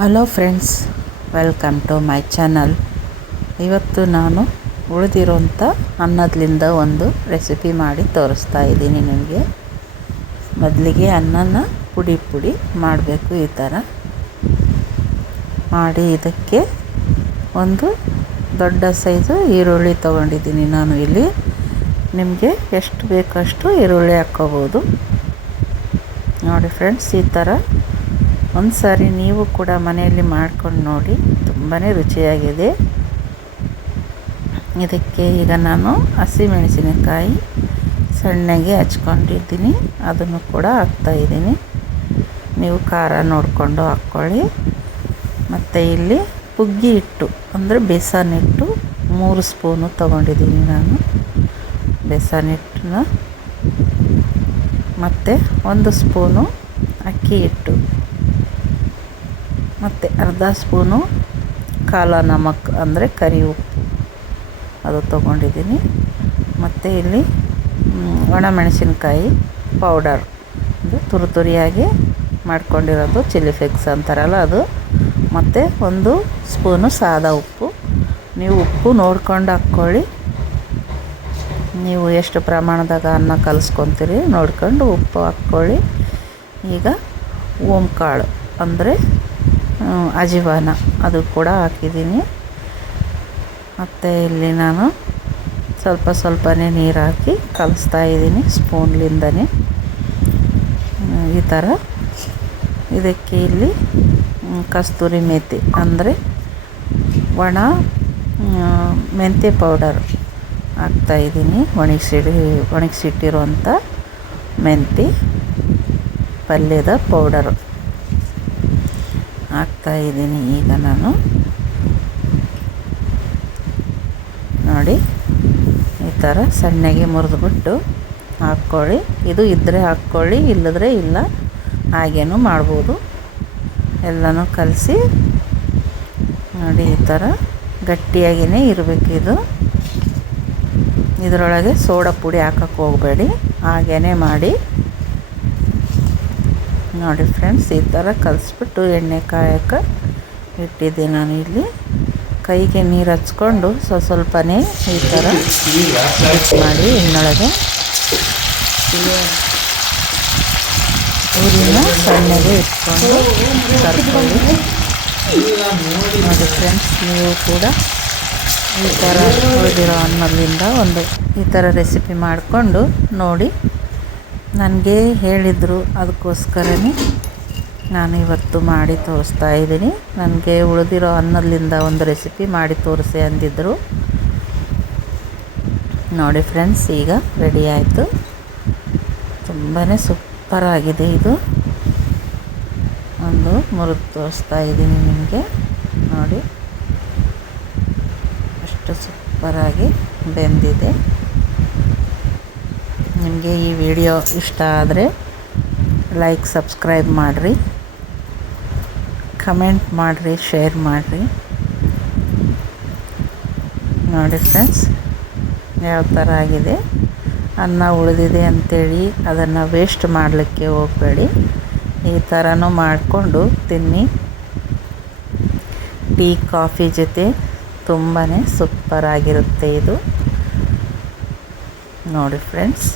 Hello friends welcome to my channel ಇವತ್ತು ನಾನು ಉಳಿದಿರೋಂಥ ಅನ್ನದಿಂದ ಒಂದು ರೆಸಿಪಿ ಮಾಡಿ ತೋರಿಸ್ತಾ ಇದ್ದೀನಿ ನಿಮಗೆ. ಮೊದಲಿಗೆ ಅನ್ನನ ಪುಡಿ ಪುಡಿ ಮಾಡಬೇಕು ಈ ಥರ ಮಾಡಿ ಇದಕ್ಕೆ ಒಂದು ದೊಡ್ಡ ಸೈಜು ಈರುಳ್ಳಿ ತೊಗೊಂಡಿದ್ದೀನಿ ನಾನು ಇಲ್ಲಿ. ನಿಮಗೆ ಎಷ್ಟು ಬೇಕಷ್ಟು ಈರುಳ್ಳಿ ಹಾಕ್ಕೋಬೋದು. ನೋಡಿ ಫ್ರೆಂಡ್ಸ್ ಈ ಥರ ಒಂದು ಸಾರಿ ನೀವು ಕೂಡ ಮನೆಯಲ್ಲಿ ಮಾಡ್ಕೊಂಡು ನೋಡಿ ತುಂಬಾ ರುಚಿಯಾಗಿದೆ. ಇದಕ್ಕೆ ಈಗ ನಾನು ಹಸಿಮೆಣಸಿನಕಾಯಿ ಸಣ್ಣಗೆ ಹಚ್ಕೊಂಡಿದ್ದೀನಿ. ಅದನ್ನು ಕೂಡ ಹಾಕ್ತಾಯಿದ್ದೀನಿ ನೀವು ಖಾರ ನೋಡಿಕೊಂಡು ಹಾಕ್ಕೊಳ್ಳಿ. ಮತ್ತು ಇಲ್ಲಿ ಪುಗ್ಗಿ ಹಿಟ್ಟು, ಅಂದರೆ ಬೇಸನ್ ಹಿಟ್ಟು ಮೂರು ಸ್ಪೂನು ತೊಗೊಂಡಿದ್ದೀನಿ ನಾನು. ಬೇಸನ್ ಹಿಟ್ಟನ್ನ. ಮತ್ತು ಒಂದು ಸ್ಪೂನು ಅಕ್ಕಿ ಹಿಟ್ಟು. ಮತ್ತು ಅರ್ಧ ಸ್ಪೂನು ಕಾಲ ನಮಕ್ ಅಂದರೆ ಕರಿ ಉಪ್ಪು. ಅದು ತೊಗೊಂಡಿದ್ದೀನಿ. ಮತ್ತು ಇಲ್ಲಿ ಒಣಮೆಣಸಿನ್ಕಾಯಿ ಪೌಡರ್. ಇದು ತುರು ತುರಿಯಾಗಿ ಮಾಡ್ಕೊಂಡಿರೋದು ಚಿಲ್ಲಿ ಫ್ಲೆಕ್ಸ್ ಅಂತಾರಲ್ಲ ಅದು. ಮತ್ತು ಒಂದು ಸ್ಪೂನು ಸಾದಾ ಉಪ್ಪು. ನೀವು ಉಪ್ಪು ನೋಡ್ಕೊಂಡು ಹಾಕ್ಕೊಳ್ಳಿ. ನೀವು ಎಷ್ಟು ಪ್ರಮಾಣದಾಗ ಅನ್ನ ಕಲಿಸ್ಕೊತೀರಿ ನೋಡ್ಕೊಂಡು ಉಪ್ಪು ಹಾಕ್ಕೊಳ್ಳಿ. ಈಗ ಓಂಕಾಳು ಅಂದರೆ ಅಜಿವಾನ ಅದು ಕೂಡ ಹಾಕಿದ್ದೀನಿ. ಮತ್ತು ಇಲ್ಲಿ ನಾನು ಸ್ವಲ್ಪ ಸ್ವಲ್ಪನೇ ನೀರು ಹಾಕಿ ಕಲಿಸ್ತಾ ಇದ್ದೀನಿ ಸ್ಪೂನ್ಲಿಂದನೇ. ಈ ಥರ ಇದಕ್ಕೆ ಇಲ್ಲಿ ಕಸ್ತೂರಿ ಮೆಂತೆ, ಅಂದರೆ ಒಣ ಮೆಂತೆ ಪೌಡರ್ ಹಾಕ್ತಾಯಿದ್ದೀನಿ ಒಣಗಿಸಿಡಿ ಒಣಗಿಸಿಟ್ಟಿರುವಂಥ ಮೆಂತಿ ಪಲ್ಯದ ಪೌಡರು. ಹಾಕ್ತಾಯಿದ್ದೀನಿ ಈಗ ನಾನು. ನೋಡಿ, ಈ ಥರ ಸಣ್ಣಗೆ ಮುರಿದ್ಬಿಟ್ಟು ಹಾಕ್ಕೊಳ್ಳಿ. ಇದು ಇದ್ದರೆ ಹಾಕ್ಕೊಳ್ಳಿ, ಇಲ್ಲದ್ರೆ ಇಲ್ಲ. ಹಾಗೇನೂ ಮಾಡ್ಬೋದು. ಎಲ್ಲನೂ ಕಲಸಿ ನೋಡಿ, ಈ ಥರ ಗಟ್ಟಿಯಾಗಿಯೇ ಇರಬೇಕು ಇದು. ಇದರೊಳಗೆ ಸೋಡಾ ಪುಡಿ ಹಾಕಕ್ಕೆ ಹೋಗಬೇಡಿ. ಹಾಗೇ ಮಾಡಿ. ನೋಡಿ ಫ್ರೆಂಡ್ಸ್, ಈ ಥರ ಕಲಿಸ್ಬಿಟ್ಟು ಎಣ್ಣೆ ಕಾಯೋಕೆ ಇಟ್ಟಿದ್ದೆ ನಾನು ಇಲ್ಲಿ. ಕೈಗೆ ನೀರು ಹಚ್ಕೊಂಡು ಸ್ವಲ್ಪ ಸ್ವಲ್ಪನೇ ಈ ಥರ ಮಾಡಿ ಇನ್ನೊಳಗೆ ಊರಿನ ಸಣ್ಣಗೆ ಇಟ್ಕೊಂಡು ಕರ್ಕೊಳ್ಳಿ. ನೋಡಿ ಫ್ರೆಂಡ್ಸ್, ನೀವು ಕೂಡ ಈ ಥರ ಉಳಿದಿರೋ ಅನ್ನದಿಂದ ಒಂದು ಈ ಥರ ರೆಸಿಪಿ ಮಾಡಿಕೊಂಡು ನೋಡಿ ನನಗೆ ಹೇಳಿದರು ಅದಕ್ಕೋಸ್ಕರನೇ ನಾನು ಇವತ್ತು ಮಾಡಿ ತೋರಿಸ್ತಾ ಇದ್ದೀನಿ. ನನಗೆ ಉಳಿದಿರೋ ಅನ್ನದಿಂದ ಒಂದು ರೆಸಿಪಿ ಮಾಡಿ ತೋರಿಸಿ ಅಂದಿದ್ದರು ನೋಡಿ ಫ್ರೆಂಡ್ಸ್, ಈಗ ರೆಡಿ ಆಯಿತು. ತುಂಬಾ ಸೂಪರಾಗಿದೆ ಇದು. ಒಂದು ಮುರಿದು ತೋರಿಸ್ತಾ ಇದ್ದೀನಿ ನಿಮಗೆ. ನೋಡಿ, ಅಷ್ಟು ಸೂಪರಾಗಿ ಬೆಂದಿದೆ. ನಿಮಗೆ ಈ ವಿಡಿಯೋ ಇಷ್ಟ ಆದರೆ ಲೈಕ್, ಸಬ್ಸ್ಕ್ರೈಬ್ ಮಾಡಿರಿ. ಕಮೆಂಟ್ ಮಾಡಿರಿ, ಶೇರ್ ಮಾಡಿರಿ. ನೋಡಿ ಫ್ರೆಂಡ್ಸ್, ಯಾವ ಥರ ಆಗಿದೆ? ಅನ್ನ ಉಳಿದಿದೆ ಅಂಥೇಳಿ ಅದನ್ನು ವೇಸ್ಟ್ ಮಾಡಲಿಕ್ಕೆ ಹೋಗಬೇಡಿ. ಈ ಥರನೂ ಮಾಡಿಕೊಂಡು ತಿನ್ನಿ. ಟೀ ಕಾಫಿ ಜೊತೆ ತುಂಬಾ ಸೂಪರಾಗಿರುತ್ತೆ ಇದು. ನೋಡಿ ಫ್ರೆಂಡ್ಸ್